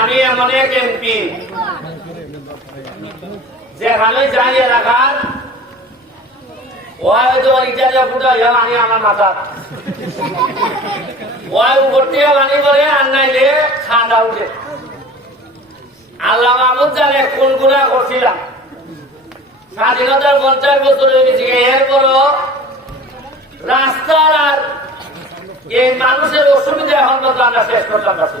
আমি এমন এক এমপি যেখানে যাই এলাকার ওই তো ইটালিয়া ফুটা ইয়া আনি আমার মাথা ওই উপর থেকে করে আর নাইলে ঠান্ডা উঠে। আল্লাহ মাহমুদ জানে কোন গুণা করছিলাম। স্বাধীনতার পঞ্চাশ বছর হয়ে গেছে রাস্তার আর এই মানুষের অসুবিধা এখন পর্যন্ত আমরা শেষ করতে পারছি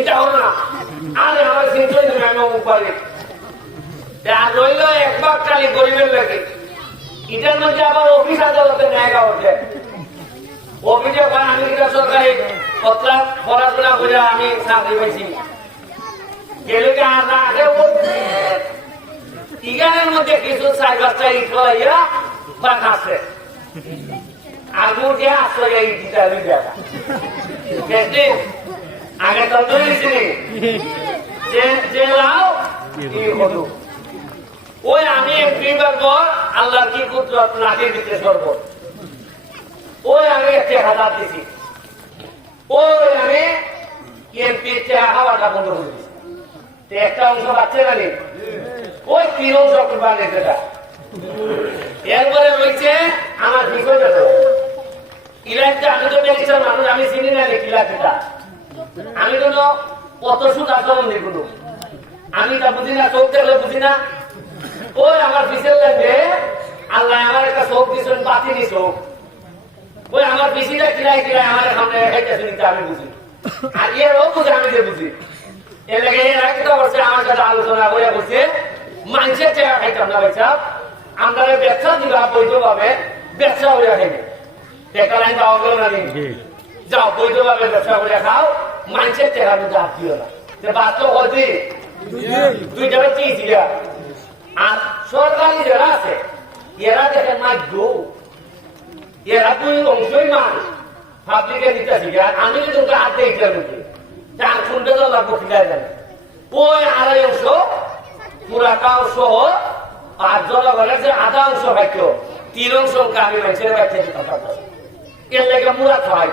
চিন্তা হলো না আরে আমার চিন্তা নেই আমি অমুক পারি আর রইল একবার খালি গরিবের লাগে। এটার মধ্যে আবার অফিস আদালতে ন্যায় ওঠে হয় আমি এটা সরকারি পড়াশোনা করে আমি চাকরি পাইছি গেলে আগে ইগানের মধ্যে কিছু চার পাঁচটা ইট হইয়া বাঘ আছে। আগুন দিয়ে আসলে এই ইটটা আমি দেখা দেখলি আগে তো যে যে লাও কি হলো? ওই আমি একবার পর আল্লাহর কি কুদরত নাকি দিতে সর্ব ওই আমি একটা হাজার দিছি। ওই আমি এমপি হাওয়াটা বন্ধ করে দিছি। একটা অংশ পাচ্ছে না ওই তিন অংশ কুরবানি যেটা এরপরে রয়েছে আমার বিষয় দেখো। ইলাকা আমি তো বেরিয়েছিলাম মানুষ আমি চিনি না ইলাকাটা আমি কোনো কত সুদ নেই কোনো। আমি তা বুঝি না চোখ দেখলে বুঝি না। ওই আমার পিছের লাগবে আল্লাহ আমার একটা চোখ দিয়েছেন বাতিনি চোখ ওই আমার পিসিটা কিরাই কিরাই আমার সামনে আমি বুঝি। আর এরও বুঝে আমি যে বুঝি। এর লাগে এর একটা বছর আমার সাথে আলোচনা করে বসে মানুষের চেহারা খাইতাম না ভাই সাহেব আমরা ব্যবসা দিবা বৈধ ভাবে ব্যবসা হয়ে খাইবে দেখা লাইন যাওয়া গেল না যাও বৈধ ভাবে ব্যবসা করে খাও। মানুষের চেহারা হাত দিও না। যে বাচ্চা হতে দুই জায়গা চিজ আর সরকারি যারা আছে, এরা না গো। এরা তুই অংশই মান পাবলিকে দিতেছি আর আমি যদি তোকে হাতে ইটার মধ্যে চার তো লাগবো খিলাই দেন ওই আড়াই অংশ পুরাটা অংশ আর জনগণের যে আধা অংশ ভাগ্য তিন অংশ আমি মানুষের বাচ্চা এর লেগে মুরাত হয়